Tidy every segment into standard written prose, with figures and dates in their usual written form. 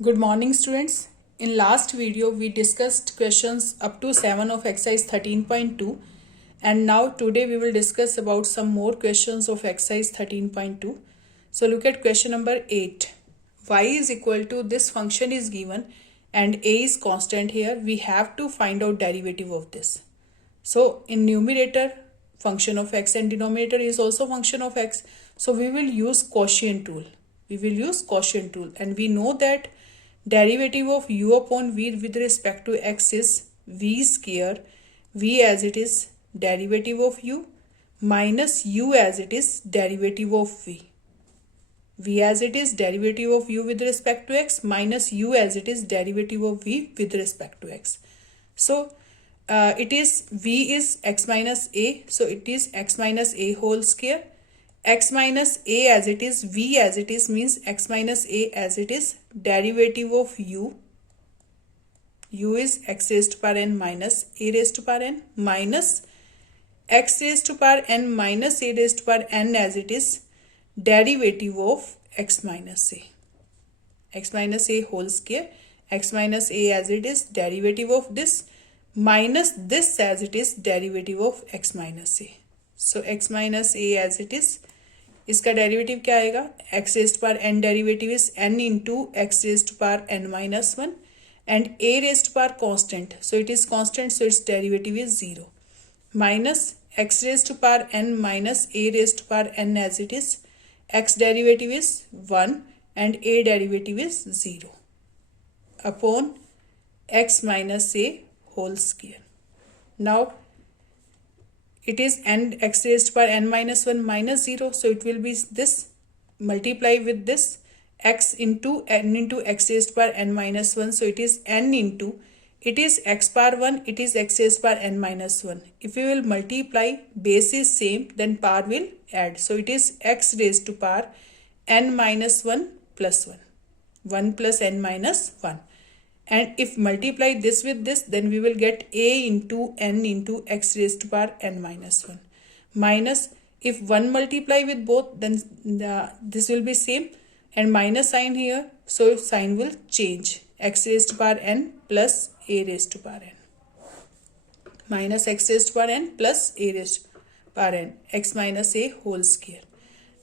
Good morning students. In last video we discussed questions up to 7 of exercise 13.2 and now today we will discuss about some more questions of exercise 13.2. So look at question number 8. Y is equal to this function is given and a is constant here. We have to find out derivative of this. So in numerator function of x and denominator is also function of x. So we will use quotient rule. And we know that derivative of u upon v with respect to x is v square, v as it is derivative of u minus u as it is derivative of v. V as it is derivative of u with respect to x minus u as it is derivative of v with respect to x. So it is v is x minus a, so it is x minus a whole square. X minus a as it is, v as it is means x minus a as it is derivative of u. U is x raised to power n minus a raised to power n minus x raised to power n minus a raised to power n as it is derivative of x minus a. X minus a whole square, x minus a as it is derivative of this minus this as it is derivative of x minus a. So x minus a as it is, इसका derivative क्या आएगा, x raised to power n derivative is n into x raised to power n minus 1 and a raised to power constant, so it is constant, so its derivative is 0 minus x raised to power n minus a raised to power n as it is, x derivative is 1 and a derivative is 0 upon x minus a whole square. Now it is n x raised to power n minus 1 minus 0, so it will be this multiply with this x into n into x raised to power n minus 1, so it is n into, it is x power 1, it is x raised to power n minus 1. If we will multiply, base is same, then power will add, so it is x raised to power n minus 1 plus 1, 1 plus n minus 1. And if multiply this with this, then we will get a into n into x raised to power n minus 1 minus, if 1 multiply with both, then this will be same and minus sign here, so sign will change, x raised to power n plus a raised to power n minus x raised to power n plus a raised to power n, x minus a whole square.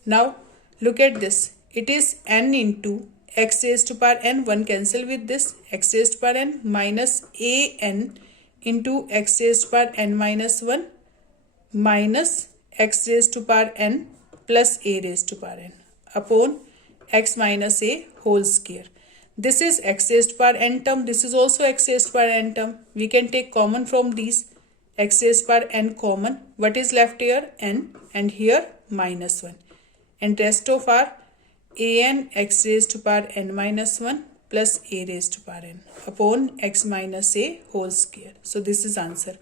Now look at this, it is n into x raised to power n, 1 cancel with this, x raised to power n minus a n into x raised to power n minus 1 minus x raised to power n plus a raised to power n upon x minus a whole square. This is x raised to power n term, this is also x raised to power n term. We can take common from these, x raised to power n common. What is left here? N, and here minus 1. And rest of our an x raised to power n minus 1 plus a raised to power n upon x minus a whole square. So this is answer.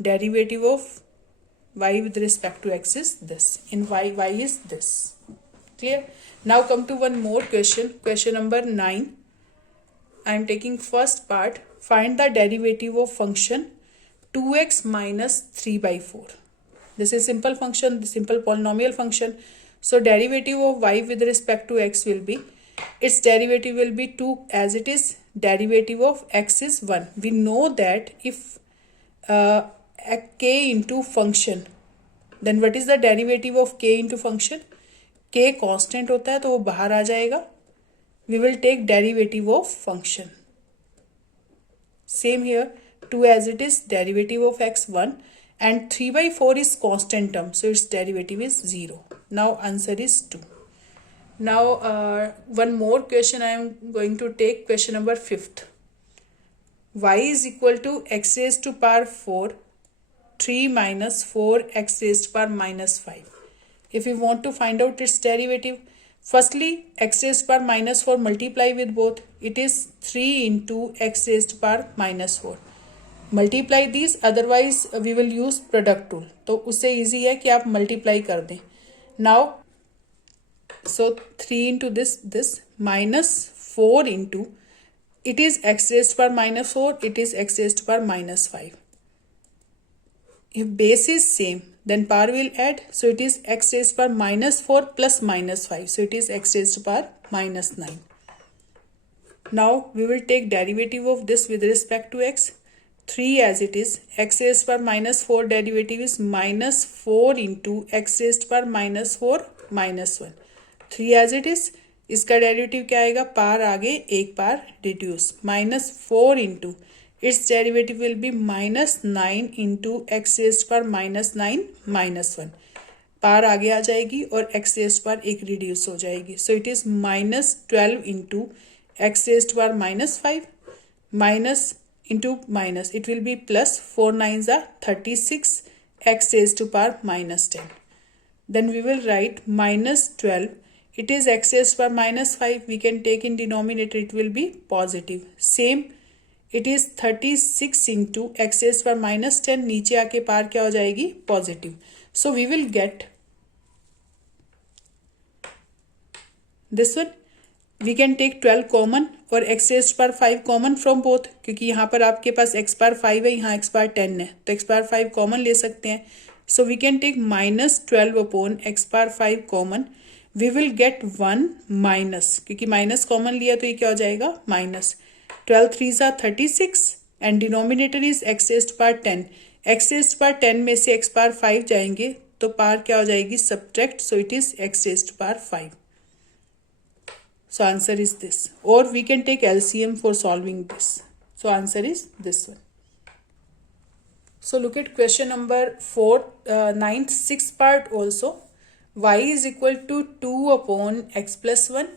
Derivative of y with respect to x is this. In y is this. Clear? Now come to one more question. Question number 9. I am taking first part. Find the derivative of function 2x minus 3 by 4. This is simple function, simple polynomial function. So derivative of y with respect to x will be, its derivative will be 2 as it is derivative of x is 1. We know that if k into function, then what is the derivative of k into function? K constant होता है तो वो बाहर आ जाएगा. We will take derivative of function. Same here, 2 as it is derivative of x 1 and 3 by 4 is constant term, so its derivative is 0. Now answer is 2. Now one more question I am going to take, question number 5th. Y is equal to x raised to power 4, 3 minus 4 x raised to power minus 5. If we want to find out its derivative, firstly x raised to power minus 4 multiply with both, it is 3 into x raised to power minus 4. Multiply this, otherwise we will use product tool, तो उससे easy है कि आप multiply कर दें. Now so 3 into this minus 4 into, it is x raised power minus 4, it is x raised to power minus 5. If base is same, then power will add, so it is x raised to power minus 4 plus minus 5, so it is x raised to power minus 9. Now we will take derivative of this with respect to x. 3 as it is, x raised power minus 4 derivative is minus 4 into x raised power minus 4 minus 1. 3 as it is, इसका derivative क्या आएगा, power आगे एक power reduce, minus 4 into its derivative will be minus 9 into x raised power minus 9 minus 1. Power आगे आ जाएगी और x raised power एक रिड्यूस हो जाएगी. So it is minus 12 into x raised power minus 5 minus into minus, it will be plus 4 9s are 36 x raised to power minus 10. Then we will write minus 12. It is x raised to power minus 5. We can take in denominator, it will be positive. Same, it is 36 into x raised to power minus 10. नीचे आके पार क्या हो जाएगी, positive. So we will get this one. We can take 12 common और x raised power 5 common from both, क्योंकि यहाँ पर आपके पास x पावर 5 है, यहाँ x पावर 10 है, तो x पावर 5 कॉमन ले सकते हैं. So we can take minus 12 upon x power 5 common. We will get 1 minus, क्योंकि माइनस कॉमन लिया तो ये क्या हो जाएगा, minus 12 3s are 36 and denominator is x raised power 10. x raised power 10 में से x पावर 5 जाएंगे तो पार क्या हो जाएगी, subtract. So it is x raised power 5. So answer is this, or we can take LCM for solving this. So answer is this one. So look at question number 4, 9th, 6th part also. Y is equal to 2 upon x plus 1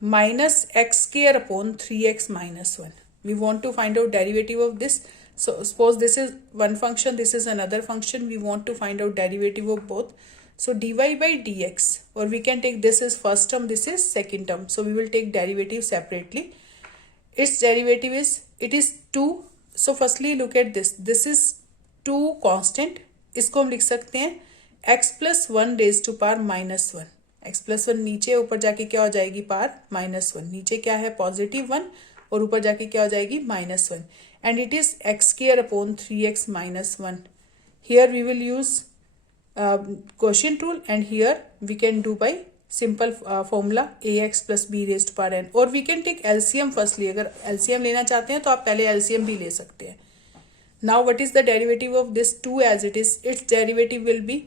minus x square upon 3x minus 1. We want to find out derivative of this. So suppose this is one function, this is another function. We want to find out derivative of both. So dy by dx, or we can take this is first term, this is second term. So we will take derivative separately. Its derivative is, it is 2. So firstly look at this. This is 2 constant. इसको हम लिख सकते हैं x plus 1 raised to power minus 1. x plus 1 नीचे, ऊपर जाके क्या हो जाएगी, पावर minus 1. नीचे क्या है, positive 1 और ऊपर जाके क्या हो जाएगी, minus 1. And it is x square upon 3x minus 1. Here we will use quotient rule, and here we can do by simple formula ax plus b raised to power n, or we can take LCM firstly. अगर LCM लेना चाहते हैं तो आप पहले LCM भी ले सकते हैं. Now what is the derivative of this 2 as it is? Its derivative will be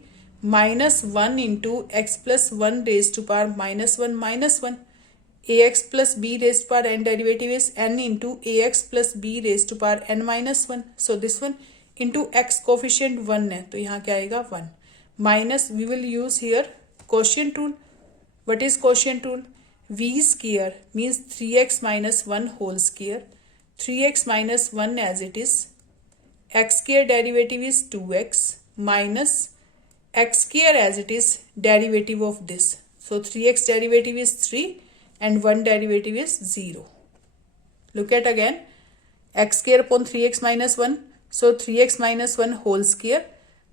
minus 1 into x plus 1 raised to power minus 1 minus 1. ax plus b raised to power n derivative is n into ax plus b raised to power n minus 1. So this one into x coefficient 1 है तो यहाँ क्या आएगा, 1. Minus, we will use here quotient rule. What is quotient rule? V square means 3x minus 1 whole square. 3x minus 1 as it is. X square derivative is 2x minus x square as it is derivative of this. So 3x derivative is 3 and 1 derivative is 0. Look at again. X square upon 3x minus 1. So 3x minus 1 whole square.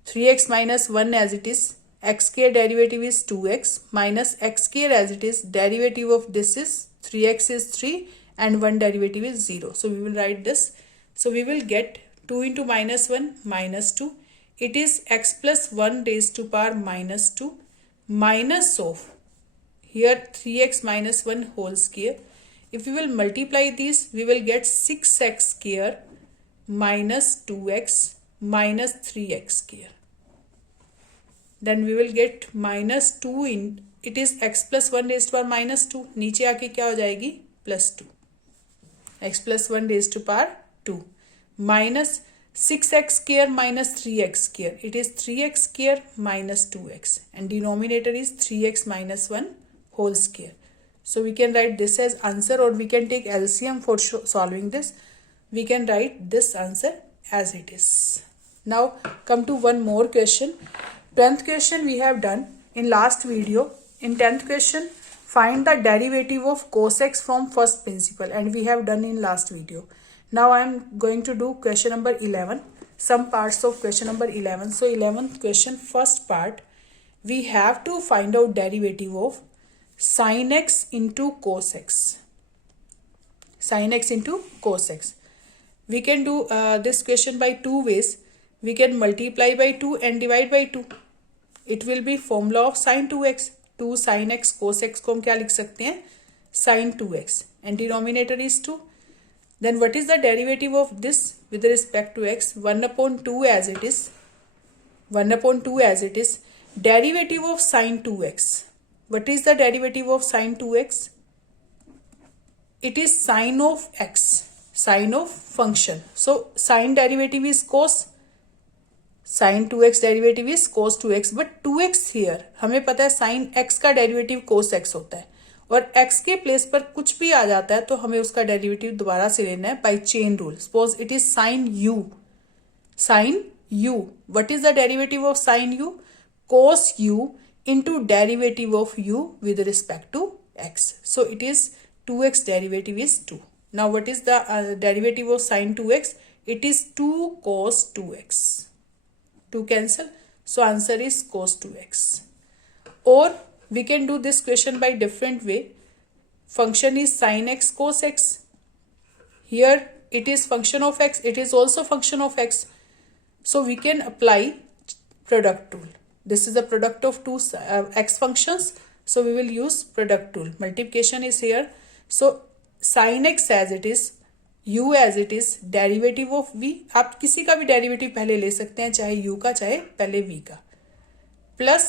3x minus 1 as it is, x square derivative is 2x minus x square as it is, derivative of this is 3x is 3 and 1 derivative is 0. So we will write this. So we will get 2 into minus 1 minus 2. It is x plus 1 raised to power minus 2 minus of here 3x minus 1 whole square. If we will multiply these, we will get 6x square minus 2x minus 3x square. Then we will get minus 2 in, it is x plus 1 raised to power minus 2. नीचे आके क्या हो जाएगी, plus 2. x plus 1 raised to power 2 minus 6x square minus 3x square. It is 3x square minus 2x and denominator is 3x minus 1 whole square. So we can write this as answer, or we can take LCM for solving this. We can write this answer as it is. Now come to one more question. 10th question we have done in last video. In 10th question, find the derivative of cos x from first principle, and we have done in last video. Now I am going to do question number 11, some parts of question number 11. So 11th question, first part, we have to find out derivative of sin x into cos x. Sin x into cos x. We can do this question by two ways. We can multiply by 2 and divide by 2. It will be formula of sin 2x. 2 sin x cos x को हम क्या लिख सकते हैं, sine 2x and denominator is 2. Then what is the derivative of this with respect to x? 1 upon 2 as it is. 1 upon 2 as it is. Derivative of sine 2x. What is the derivative of sine 2x? It is sine of x. Sine of function. So sine derivative is cos. Sine 2x derivative is cos 2x. But 2x here हमें पता है sin x का derivative cos x होता है और x के place पर कुछ भी आ जाता है तो हमें उसका डेरिवेटिव दोबारा से लेना है by chain rule. Suppose it is sin u. Sin u. What is the derivative of sin u? Cos u into derivative of u with respect to x. So it is 2x derivative is 2. Now what is the derivative of sin 2x? It is 2 cos 2x. 2 cancel. So answer is cos 2x. Or we can do this question by different way. Function is sin x cos x. Here it is function of x. It is also function of x. So we can apply product rule. This is the product of two x functions. So we will use product rule. Multiplication is here. So sin x as it is, u as it is, derivative of v. आप किसी का भी derivative पहले ले सकते हैं, चाहे u का चाहे पहले v का, plus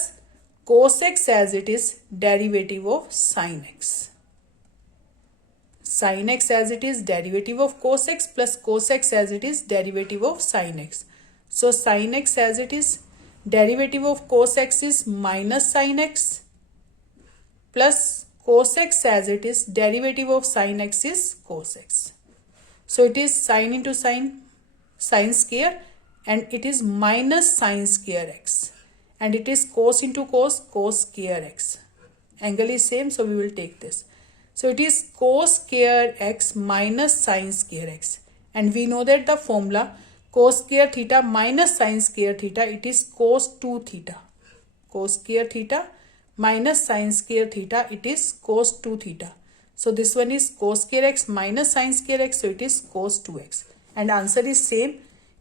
cos x as it is, derivative of sin x. Sin x as it is, derivative of cos x, plus cos x as it is, derivative of sin x. So sin x as it is, derivative of cos x is minus sin x, plus cos x as it is, derivative of sin x is cos x. So it is sin into sin, sin square, and it is minus sin square x. And it is cos into cos, cos square x. Angle is same, so we will take this. So it is cos square x minus sin square x. And we know that the formula cos square theta minus sin square theta, it is cos 2 theta. Cos square theta minus sin square theta, it is cos 2 theta. So this one is cos square x minus sin square x, so it is cos 2x. And answer is same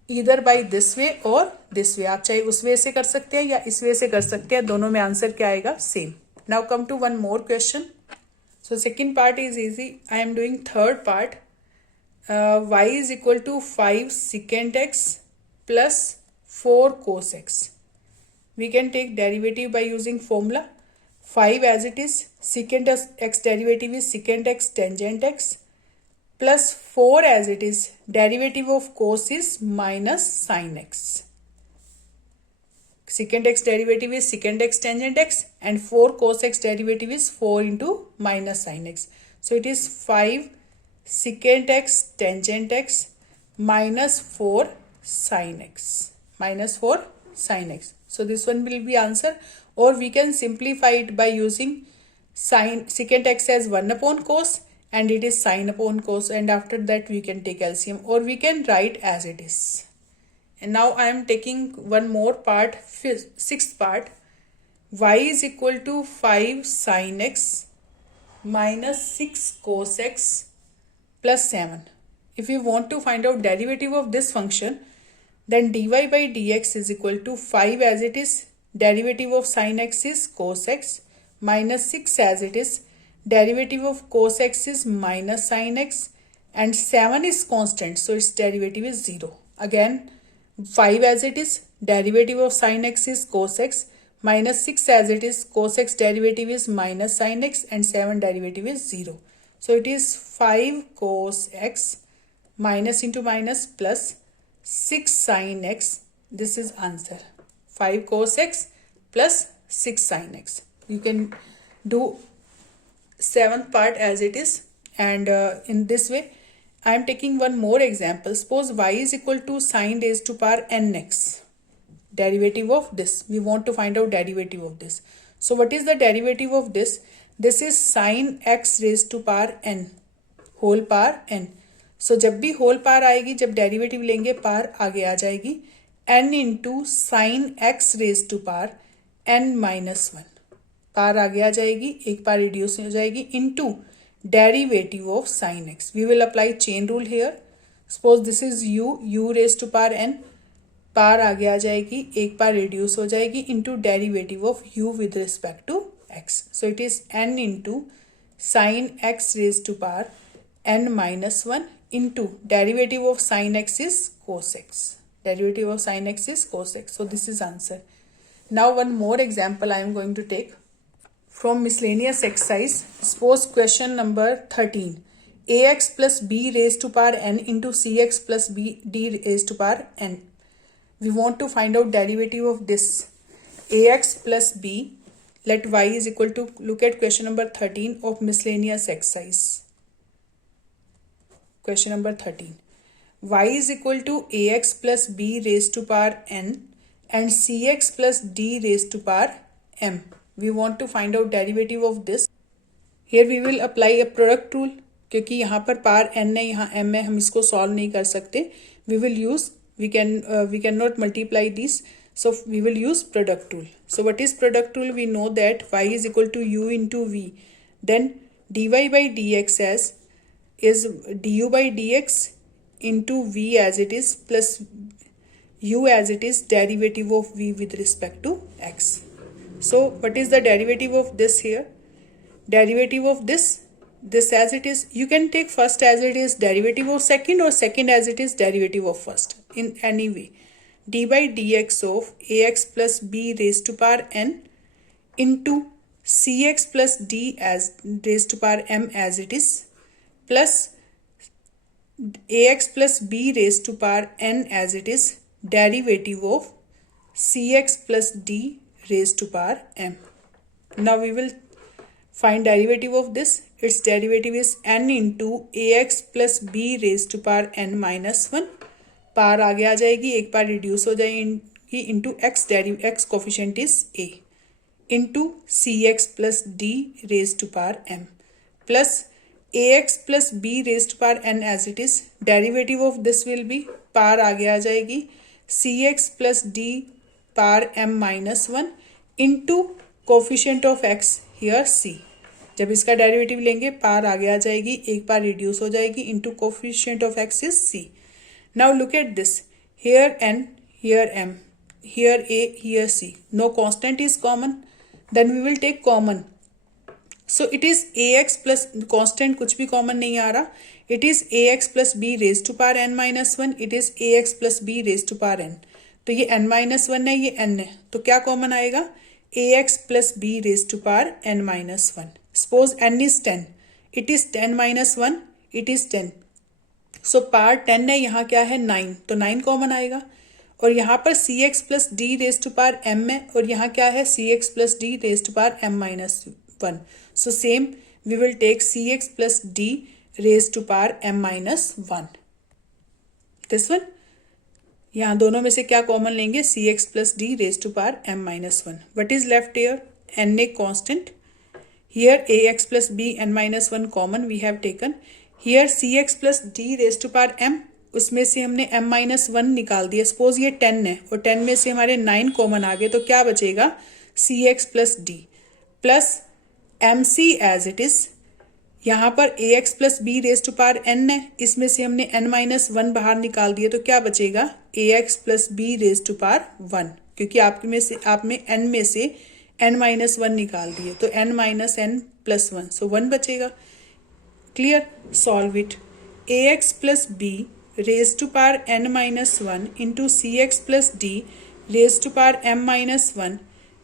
either by this way or this way. आप चाहे उस वे से कर सकते हैं या इस वे से कर सकते हैं, दोनों में आंसर क्या आएगा? Same. Now come to one more question. So second part is easy. I am doing third part. Y is equal to 5 secant x plus 4 cos x. We can take derivative by using formula. 5 as it is, secant x derivative is secant x tangent x, plus 4 as it is, derivative of cos is minus sin x. Secant x derivative is secant x tangent x, and 4 cos x derivative is 4 into minus sin x. So it is 5 secant x tangent x minus 4 sin x. Minus 4 sin x. So this one will be answer. Or we can simplify it by using secant x as 1 upon cos and it is sin upon cos, and after that we can take LCM, or we can write as it is. And now I am taking one more part, sixth part. Y is equal to 5 sin x minus 6 cos x plus 7. If you want to find out derivative of this function, then dy by dx is equal to 5 as it is, derivative of sin x is cos x, minus 6 as it is, derivative of cos x is minus sin x, and 7 is constant, so its derivative is 0. Again 5 as it is, derivative of sin x is cos x, minus 6 as it is, cos x derivative is minus sin x, and 7 derivative is 0. So it is 5 cos x minus into minus plus 6 sin x. This is answer. 5 cos x plus 6 sin x. You can do 7th part as it is, and in this way I am taking one more example. Suppose y is equal to sin raised to power nx. Derivative of this. We want to find out derivative of this. So what is the derivative of this? This is sin x raised to power n. Whole power n. So जब भी whole power आएगी, जब derivative लेंगे power आगे आ जाएगी, n into sin x raised to power n minus 1. Power आगे आ जाएगी, एक बार reduce हो जाएगी, into derivative of sin x. We will apply chain rule here. Suppose this is u raised to power n. Power आगे आ जाएगी, एक बार reduce हो जाएगी, into derivative of u with respect to x. So it is n into sin x raised to power n minus 1 into derivative of sin x is cos x. Derivative of sin x is cos x. So this is answer. Now one more example I am going to take from miscellaneous exercise. Suppose question number 13. Ax plus b raised to power n into cx plus b d raised to power n. We want to find out derivative of this. Ax plus b, let y is equal to, look at question number 13 of miscellaneous exercise. Question number 13. Y is equal to ax plus b raised to power n and cx plus d raised to power m. We want to find out derivative of this. Here we will apply a product rule. क्योंकि यहाँ पर power n है, यहाँ m है, हम इसको solve नहीं कर सकते. We cannot multiply these. So we will use product rule. So what is product rule? We know that y is equal to u into v. Then dy by dx is du by dx into v as it is plus u as it is derivative of v with respect to x. So what is the derivative of this here? Derivative of this as it is, you can take first as it is derivative of second or second as it is derivative of first, in any way. D by dx of ax plus b raised to power n into cx plus d as raised to power m as it is plus ax plus b raised to power n as it is derivative of cx plus d raised to power m. Now we will find derivative of this. Its derivative is n into ax plus b raised to power n minus 1. Power आगे आ जाएगी, एक बार reduce हो जाएगी into x coefficient is a into cx plus d raise to power m plus ax plus b raise to power n as it is. Derivative of this will be, power आगे आ जाएगी, cx plus d power m minus 1 into coefficient of x here c. जब इसका derivative लेंगे power आगे आ जाएगी, एक बार रिड्यूस हो जाएगी into coefficient of x is c. Now look at this. Here n, here m, here a, here c. No constant is common. Then we will take common. So it is ax plus constant, कुछ भी common नहीं आ रहा. It is ax plus b raised to power n minus 1. It is ax plus b raised to power n. तो ये n minus 1 है, ये n है. तो क्या common आएगा? ax plus b raised to power n minus 1. Suppose n is 10. It is 10 minus 1. It is 10. So power 10 है, यहाँ क्या है 9, तो 9 कॉमन आएगा. और यहाँ पर c x plus d raise to power m है और यहाँ क्या है c x plus d raise to power m minus 1. So same we will take c x plus d raise to power m minus 1. This one, यहाँ दोनों में से क्या कॉमन लेंगे? C x plus d raise to power m minus 1. What is left here? N a constant. Here A x plus b n minus 1 common we have taken. Here c x plus d raise to power m, उसमें से हमने m minus 1 निकाल दिया. Suppose ये 10 है और 10 में से हमारे 9 कॉमन आ गए, तो क्या बचेगा? C x plus d plus m c as it is. यहाँ पर a x plus b raise to power n है, इसमें से हमने n माइनस 1 बाहर निकाल दिया, तो क्या बचेगा? A x plus b raise to power 1, क्योंकि आपने n में से n माइनस 1 निकाल दिए, तो n माइनस n प्लस 1, सो 1 बचेगा. Clear? Solve it. ax plus b raised to power n minus 1 into cx plus d raised to power m minus 1.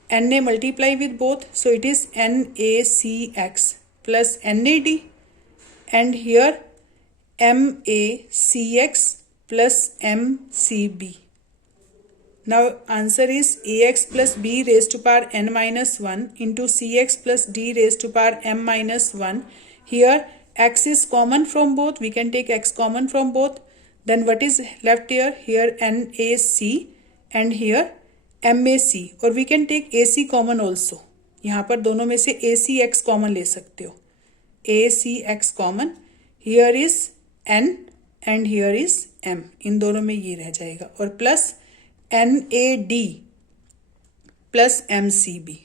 n a multiply with both, so it is nacx plus nad, and here macx plus mcb. Now answer is ax plus b raised to power n minus 1 into cx plus d raised to power m minus 1. Here x is common from both, we can take x common from both. Then what is left here? Here NAC and here MAC, और we can take AC common also. यहाँ पर दोनों में से ACX common ले सकते हो. ACX common. Here is N and here is M. इन दोनों में ये रह जाएगा और plus NAD plus MCB.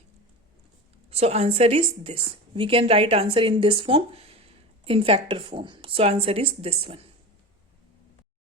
So answer is this. We can write answer in this form, in factor form. So answer is this one.